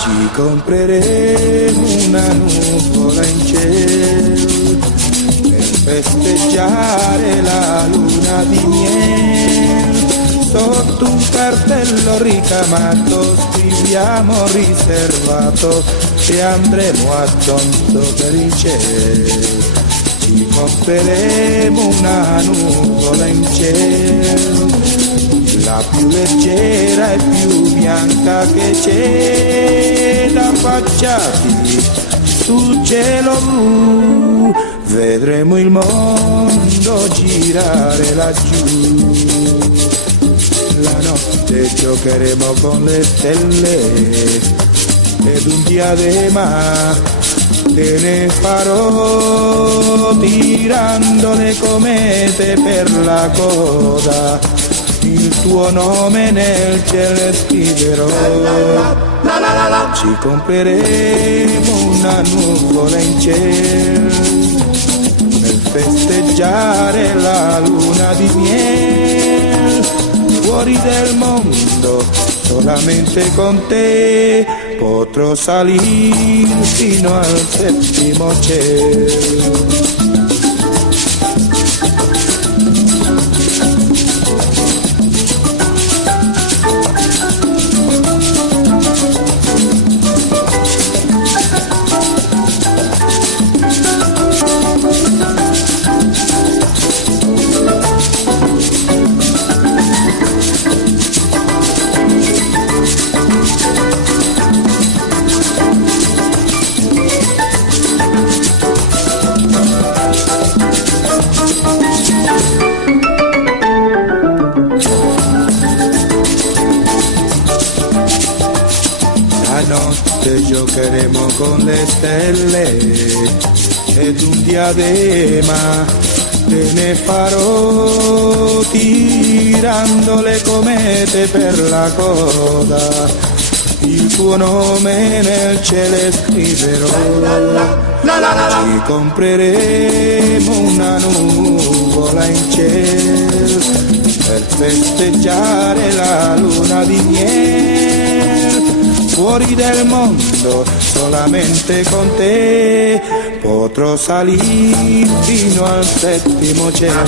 Ci compreremo una nuvola in cielo per festeggiare la luna di miele. Sotto un cartello ricamato scriviamo riservato e andremo a tonto per il cielo. Ci compreremo una nuvola in cielo, la più leggera e più bianca che c'è, affacciati sul cielo blu, vedremo il mondo girare laggiù. La notte giocheremo con le stelle ed un diadema te ne farò, tirando le comete per la coda, il tuo nome nel cielo scriverò. Ci compreremo una nuvola in cielo per festeggiare la luna di miele. Fuori del mondo solamente con te potrò salire fino al settimo cielo. Notte giocheremo con le stelle ed un diadema te ne farò, tirando le comete per la coda, il tuo nome nel cielo scriverò. Ci compreremo una nuvola in cielo per festeggiare la luna di miele. Fuori del mondo solamente con te potrò salire fino al settimo cielo.